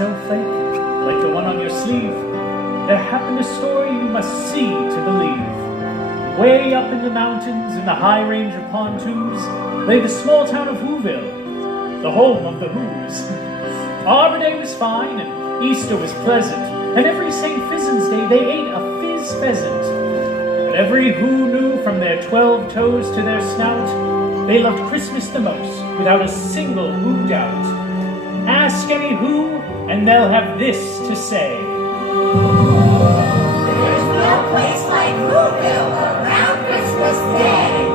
snowflake, like the one on your sleeve, there happened a story you must see to believe. Way up in the mountains, in the high range of pontoons, lay the small town of Whoville, the home of the Whos. Arbor Day was fine, and Easter was pleasant, and every St. Fizzan's Day they ate a fizz pheasant. But every Who knew from their 12 toes to their snout, they loved Christmas the most, without a single Who doubt. Ask any Who, and they'll have this to say. There's no place like Whoville around Christmas Day.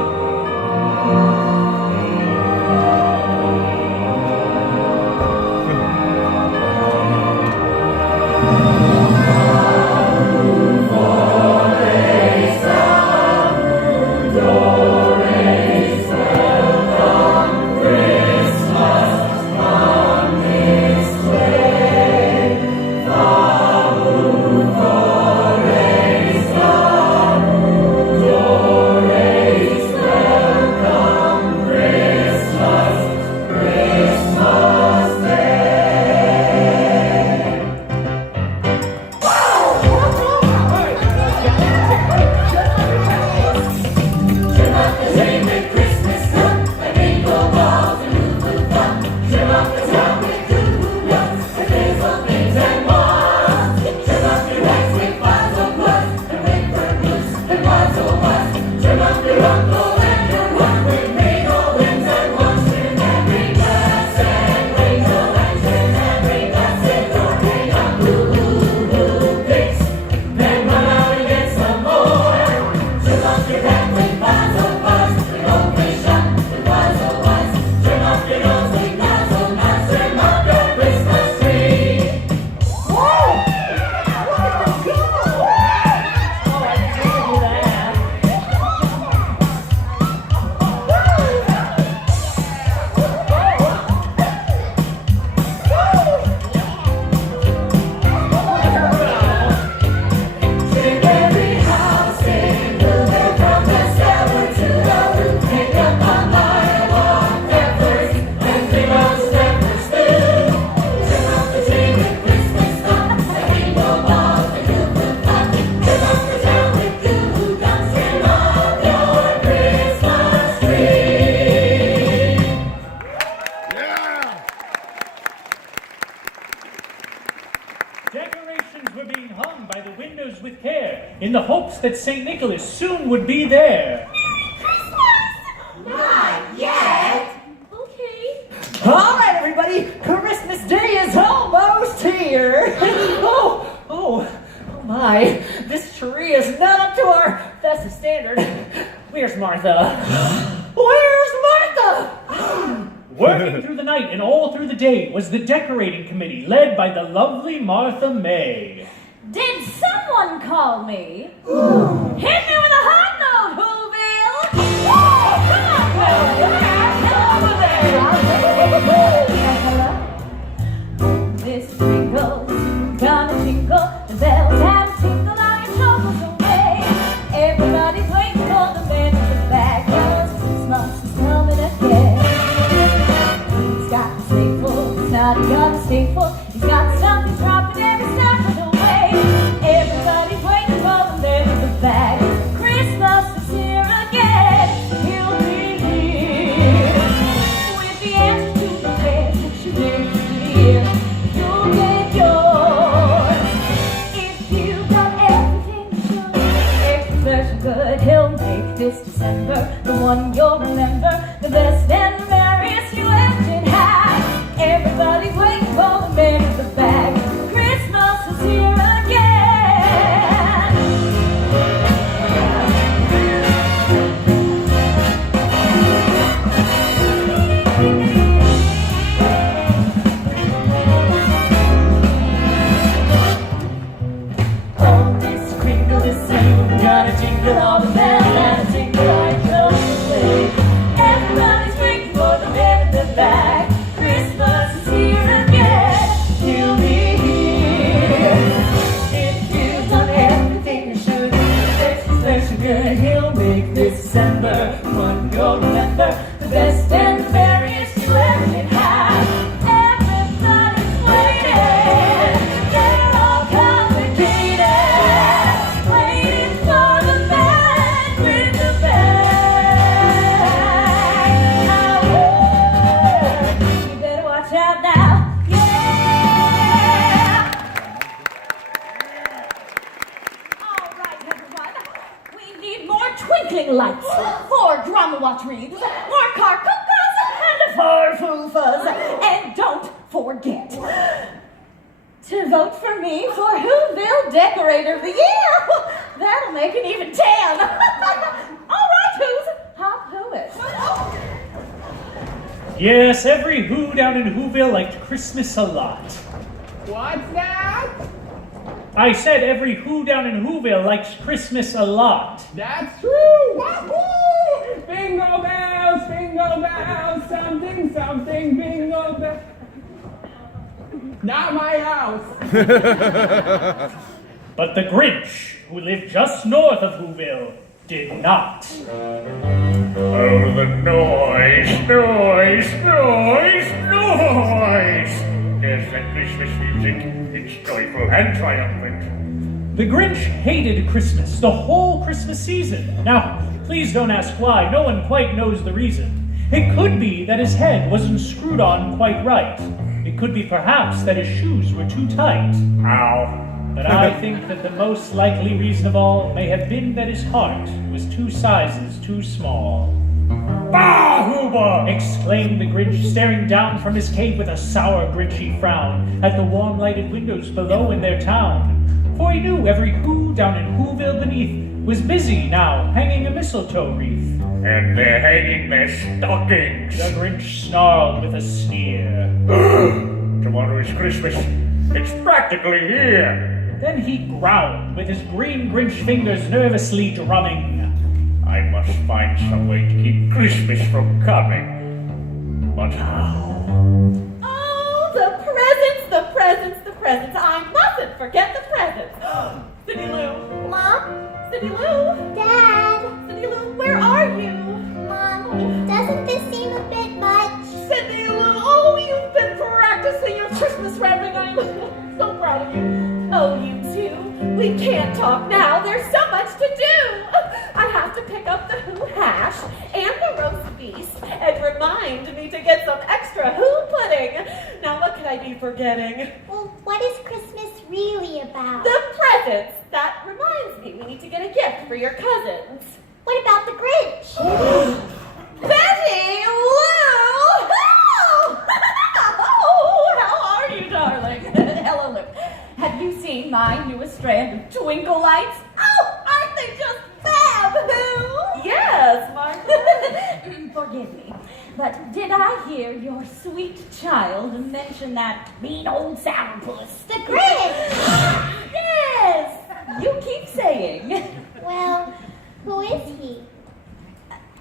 That St. Nicholas soon would be there. Christmas! Not yet. Okay. All right, everybody. Christmas Day is almost here. Oh my. This tree is not up to our festive standard. Where's Martha? Where's Martha? Working through the night and all through the day was the decorating committee led by the lovely Martha May. Did someone call me? Hit me with a hot note, Whoville! Come over there! This twinkle, gonna tinkle, the bells have tinkled all your troubles away. Everybody's waiting for the man in the back, 'cause Christmas is coming again. He's got the sleigh full, he's not got the sleigh full, he's got something dropping every step of the way. Everybody's waiting for the man in the back. Christmas is here again. He'll be here with the answer to the prayers that you did here. You'll get yours if twinkling lights, 4 drum watch wreaths, more car cuckoos, and 4 foofas. And don't forget to vote for me for Whoville Decorator of the Year. That'll make an even 10. All right, who's hot poet? Yes, every Who down in Whoville liked Christmas a lot. What's that? I said every Who down in Whoville likes Christmas a lot. That's true! Wahoo! Bingo bells, something, something, bingo bells. Not my house. But the Grinch, who lived just north of Whoville, did not. Oh, the noise! Yes, that Christmas music, it's joyful and triumphant. The Grinch hated Christmas, the whole Christmas season. Now, please don't ask why, no one quite knows the reason. It could be that his head wasn't screwed on quite right. It could be perhaps that his shoes were too tight. Ow. But I think that the most likely reason of all may have been that his heart was 2 sizes too small. Bah, Hooba! Exclaimed the Grinch, staring down from his cave with a sour, Grinchy frown at the warm lighted windows below in their town. For he knew every Who down in Whoville beneath was busy now hanging a mistletoe wreath. And they're hanging their stockings, the Grinch snarled with a sneer. Tomorrow is Christmas. It's practically here. Then he growled, with his green Grinch fingers nervously drumming. I must find some way to keep Christmas from coming. But how? Oh, the presents, the presents, the presents. I mustn't forget the presents. Cindy Lou. Mom? Cindy Lou. Dad? Cindy Lou, where are you? Mom, doesn't this seem a bit much? Cindy Lou, oh, you've been practicing your Christmas wrapping. I'm so proud of you. Oh, you two, we can't talk now. There's so much to do. I have to pick up the Who hash and the roast beef and remind me to get some extra Who pudding. Now, what could I be forgetting? Well, what is Christmas really about? The presents. That reminds me, we need to get a gift for your cousins. What about the Grinch? Betty Lou! Oh, how are you, darling? Hello, Luke. Have you seen my newest strand of twinkle lights? Oh, aren't they just fab, Who? Yes, Martha. Forgive me, but did I hear your sweet child mention that mean old sourpuss? The Grinch! Yes, you keep saying. Well, who is he?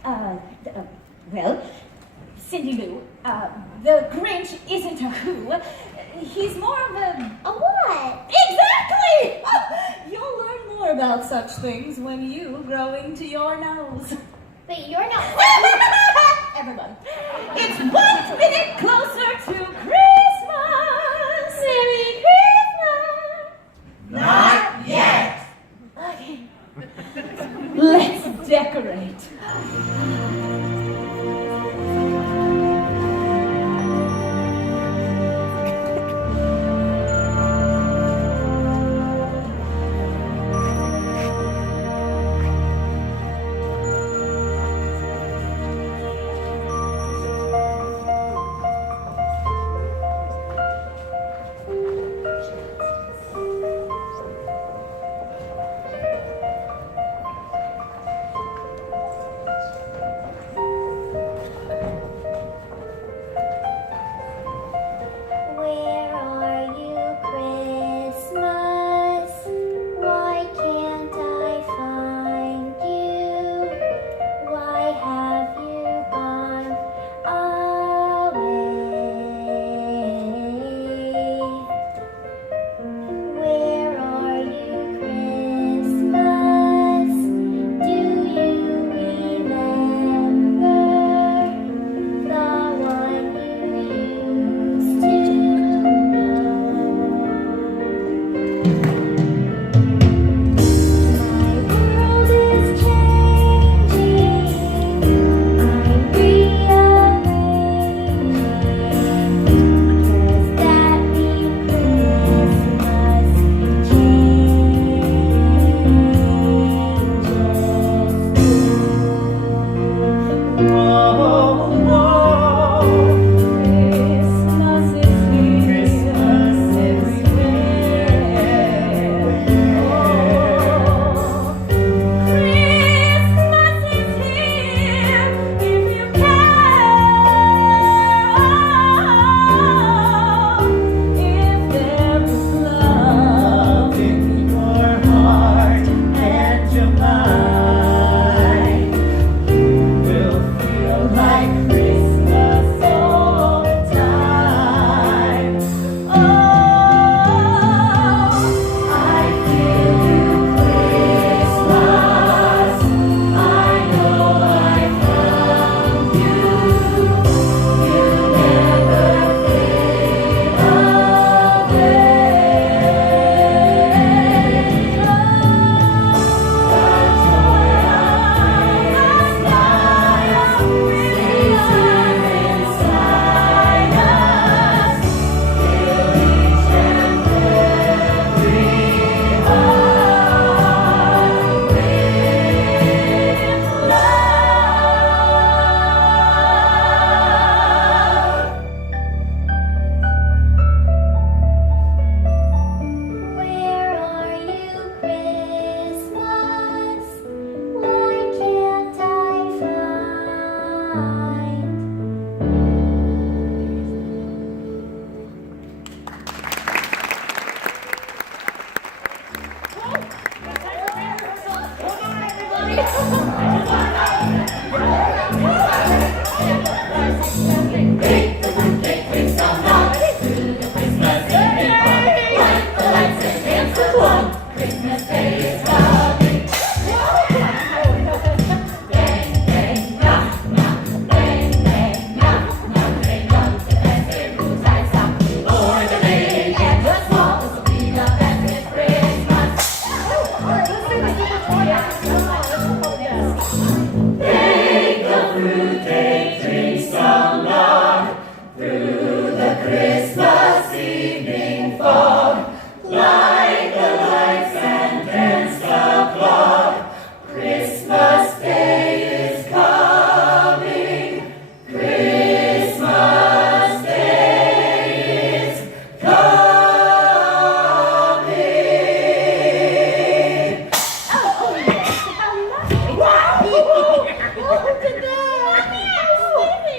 Well, Cindy Lou, the Grinch isn't a Who. He's more of a... A what? Exactly! You'll learn more about such things when you grow into your nose. But you're not... Everyone, it's 1 minute closer to Christmas! Merry Christmas! Not yet. Okay. Let's decorate.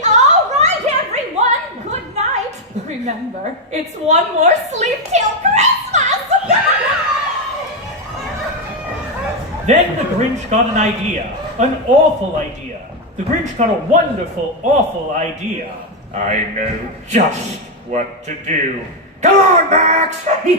All right, everyone. Good night. Remember, it's one more sleep till Christmas. Then the Grinch got an idea, an awful idea. The Grinch got a wonderful, awful idea. I know just what to do. Come on, Max! The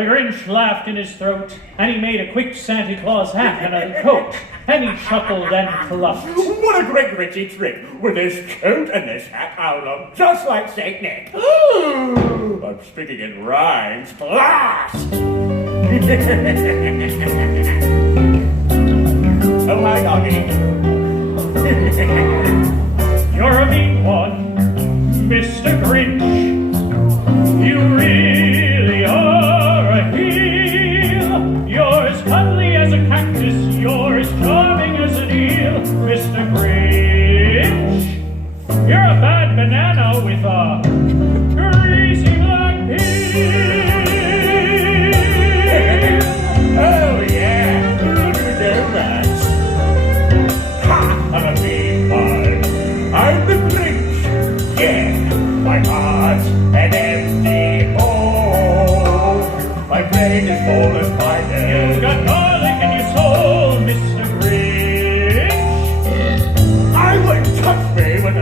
Grinch laughed in his throat, and he made a quick Santa Claus hat and a coat, and he chuckled and clucked. What a great Grinchy trick! With this coat and this hat, I'll look just like Saint Nick. Ooh, I'm speaking in rhymes. Blast! Oh, my doggy. You're a mean one, Mr. Grinch. You really are a heel. You're as cuddly as a cactus. You're as charming as an eel, Mr. Grinch. You're a bad banana with a greasy black peel. Oh, yeah. Look at the donuts. Ha! I'm a mean one. I'm the Grinch. Yeah. My heart's an empty hole. My brain is full of spiders. You've got garlic in your soul, Mr. Grinch. I wouldn't touch me with a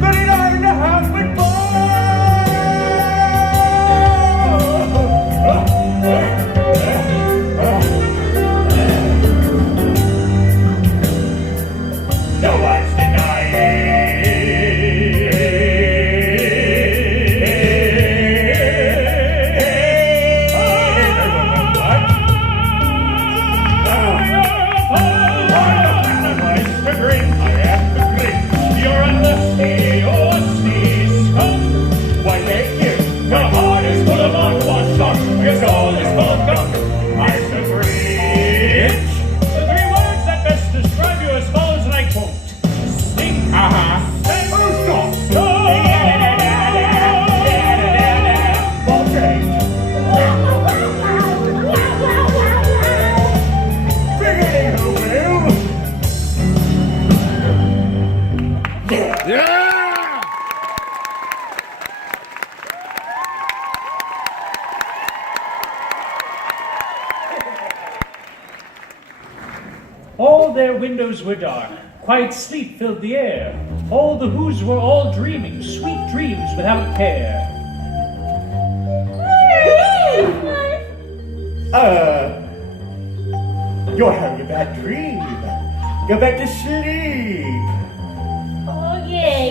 39.5 foot No one's denying. All their windows were dark. Quiet sleep filled the air. All the Who's were all dreaming sweet dreams without care. You're having a bad dream. Go back to sleep. Oh, yay.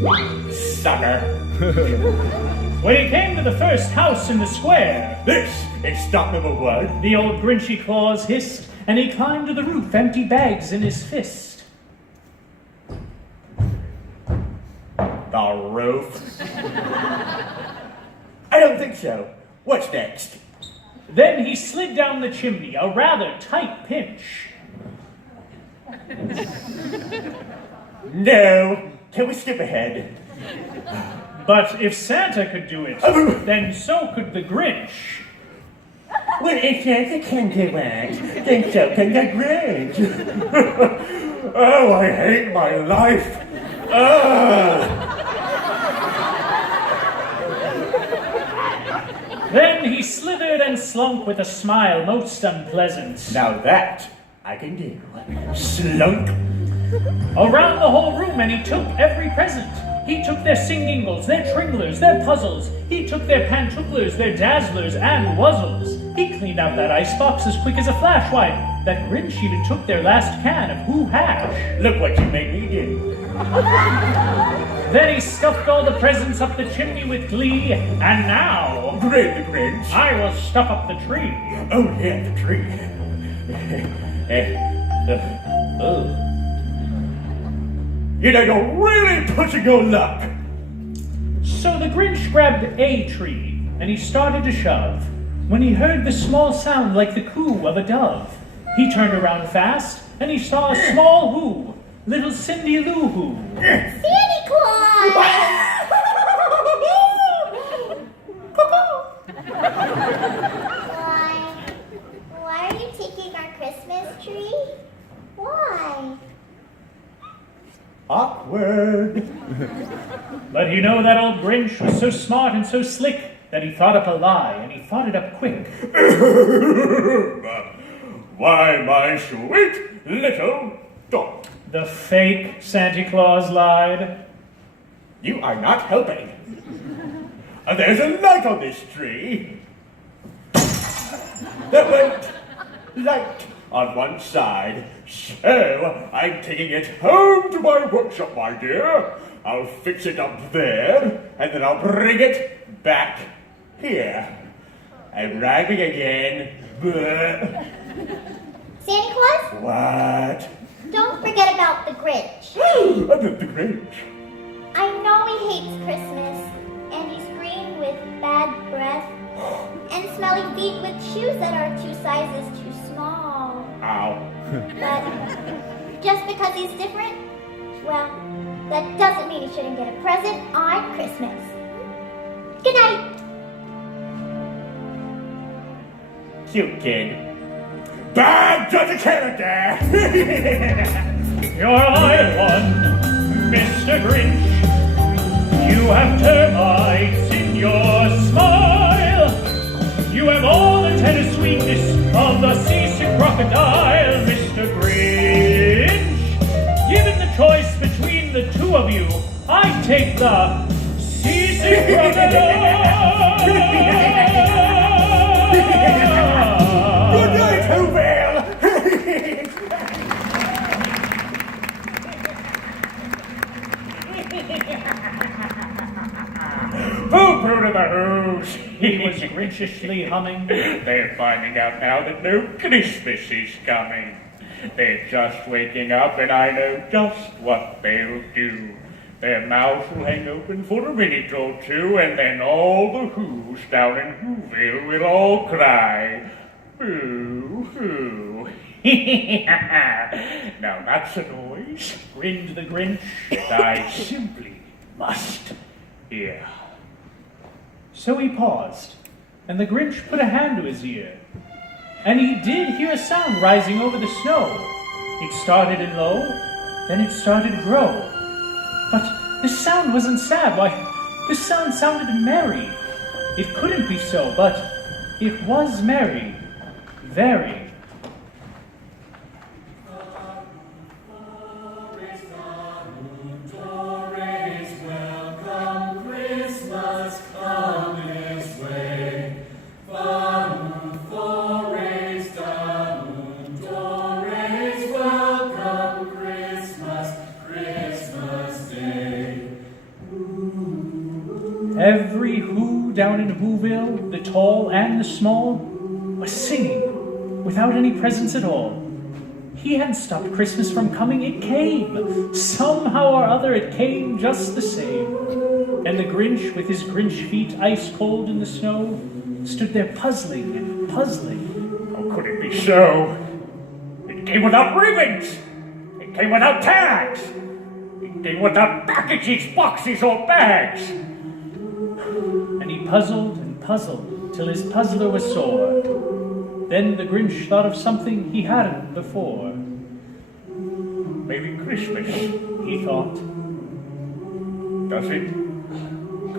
Sleep. Sucker. When he came to the first house in the square, This is stop number 1. the old Grinchy Claus hissed, and he climbed to the roof, empty bags in his fist. The roof. I don't think so. What's next? Then he slid down the chimney, a rather tight pinch. No. Can we skip ahead? But if Santa could do it, then so could the Grinch. Well, if Santa can do it, then so can the Grinch. Oh, I hate my life. Then he slithered and slunk with a smile most unpleasant. Now that I can do. Slunk. Around the whole room, and he took every present. He took their sing-ingles, their tringlers, their puzzles. He took their pantuflers, their dazzlers, and wuzzles. He cleaned out that icebox as quick as a flash. Why, that Grinch even took their last can of Who Hash. Look what you made me do. Then he stuffed all the presents up the chimney with glee, and now Great the Grinch. I will stuff up the tree. Oh, yeah, the tree. Oh. You know, you're really pushing your luck. So the Grinch grabbed a tree, and he started to shove, when he heard the small sound like the coo of a dove. He turned around fast, and he saw a small who, little Cindy Lou Who. Santa Claus! Why are you taking our Christmas tree? Why? Awkward. But you know that old Grinch was so smart and so slick that he thought up a lie, and he thought it up quick. Why, my sweet little dog. The fake Santa Claus lied. You are not helping. There's a light on this tree. That went light on one side. So, I'm taking it home to my workshop, my dear. I'll fix it up there, and then I'll bring it back here. I'm rhyming again. Santa Claus, What? don't forget about the Grinch. The Grinch. I know he hates Christmas, and he's green with bad breath, and smelly feet with shoes that are 2 sizes too small. Ow. But just because he's different, well, that doesn't mean he shouldn't get a present on Christmas. Good night. Cute kid. Bad judge of character! You're a vile one, Mr. Grinch. You have termites in your smile. You have all the tender sweetness of the seasick crocodile, Mr. Grinch. Given the choice between the two of you, I'd take the seasick crocodile. Good night, Whoville! Pooh-pooh to the Who's. He was grinchishly humming. They're finding out now that no Christmas is coming. They're just waking up, and I know just what they'll do. Their mouths will hang open for a minute or two, and then all the Who's down in Whoville will all cry, boo-hoo. Now that's a noise, Grinned the Grinch. that I simply must hear. So he paused, and the Grinch put a hand to his ear. And he did hear a sound rising over the snow. It started in low, then it started to grow. But this sound wasn't sad. Why, this sound sounded merry. It couldn't be so, but it was merry. Very. Every Who down in Whoville, the tall and the small, was singing without any presents at all. He hadn't stopped Christmas from coming. It came. Somehow or other, it came just the same. And the Grinch, with his Grinch feet ice cold in the snow, stood there puzzling and puzzling. How could it be so? It came without ribbons. It came without tags. It came without packages, boxes, or bags. And he puzzled and puzzled till his puzzler was sore. Then the Grinch thought of something he hadn't before. Maybe Christmas, He thought, does it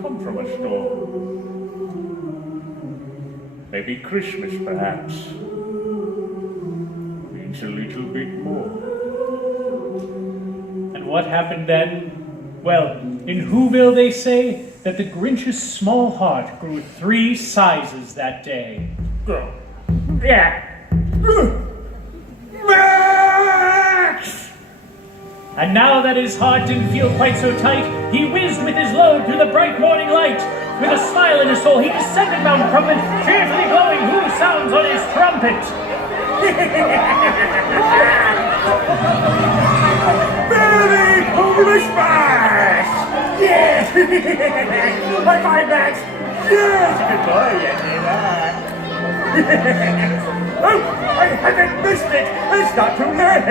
come from a store? Maybe Christmas, perhaps, means a little bit more. And what happened then? Well, in Whoville they say that the Grinch's small heart grew 3 sizes that day. Go. Yeah. Max! And now that his heart didn't feel quite so tight, he whizzed with his load through the bright morning light. With a smile in his soul, he descended Mount Crumpet, cheerfully blowing who sounds on his trumpet. Merry Christmas! Yes! High five, Max! Yes! Good boy, Oh, I haven't missed it! It's not too late!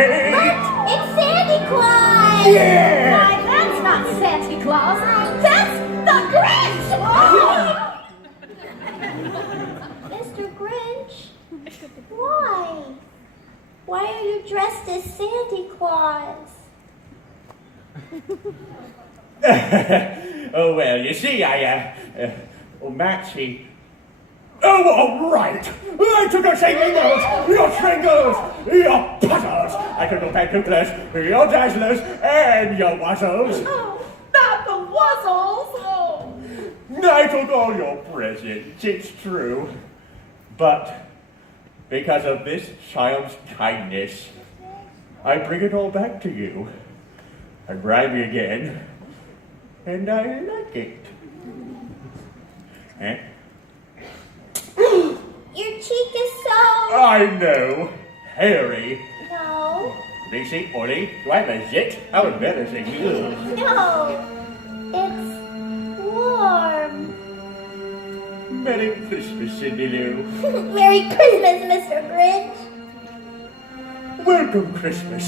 It's Santa Claus! Yeah! Why, that's not Santa Claus. That's the Grinch! Mr. Grinch, why? Why are you dressed as Santa Claus? Oh, well, you see, Max, he... Oh, all right! I took your shingles, your shingles, your puzzles! I took your pantuflers, your dazzlers, and your wuzzles! Oh, not the wuzzles! Oh. I took all your presents, it's true. But because of this child's kindness, I bring it all back to you. I bribe you again, and I like it. Eh? Your cheek is so... I know. Hairy. No. Greasy, oily. Do I have a zit? How embarrassing. Ugh. No. It's warm. Merry Christmas, Cindy Lou. Merry Christmas, Mr. Grinch. Welcome, Christmas.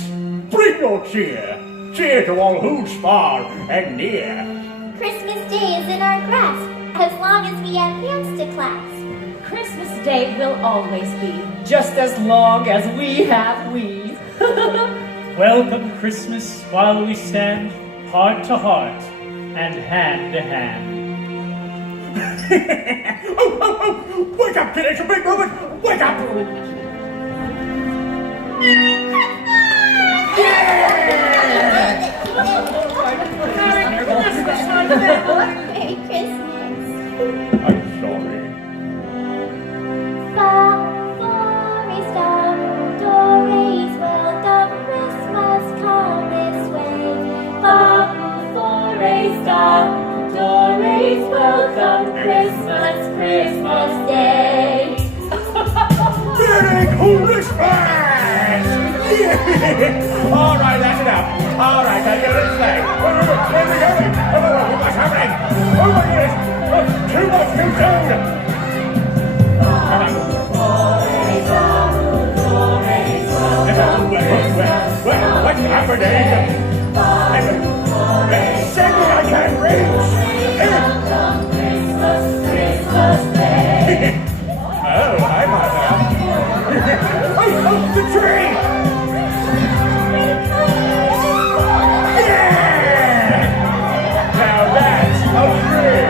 Bring your cheer. Cheer to all who's far and near. Christmas Day is in our grasp, as long as we have hands to clasp. Christmas Day will always be. Just as long as we have we. Welcome Christmas while we stand heart to heart and hand to hand. Oh! Wake up, kid, it's a big moment! Wake up! Merry Christmas. I'm sorry. Dories welcome Christmas, come this way. Dories welcome Christmas, Christmas Day. Merry Christmas! All right, that's enough. All right, now you're in play. What's happening? Oh my goodness! Too much too soon! What's happening? Sandy, I can't reach! Oh, hi, Mother. Oh, the tree! Yeah! Now that's a tree!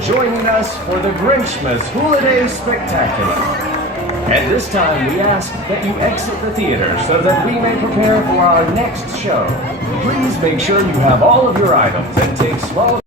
joining us for the Grinchmas Holiday Spectacular. At this time, we ask that you exit the theater so that we may prepare for our next show. Please make sure you have all of your items and take small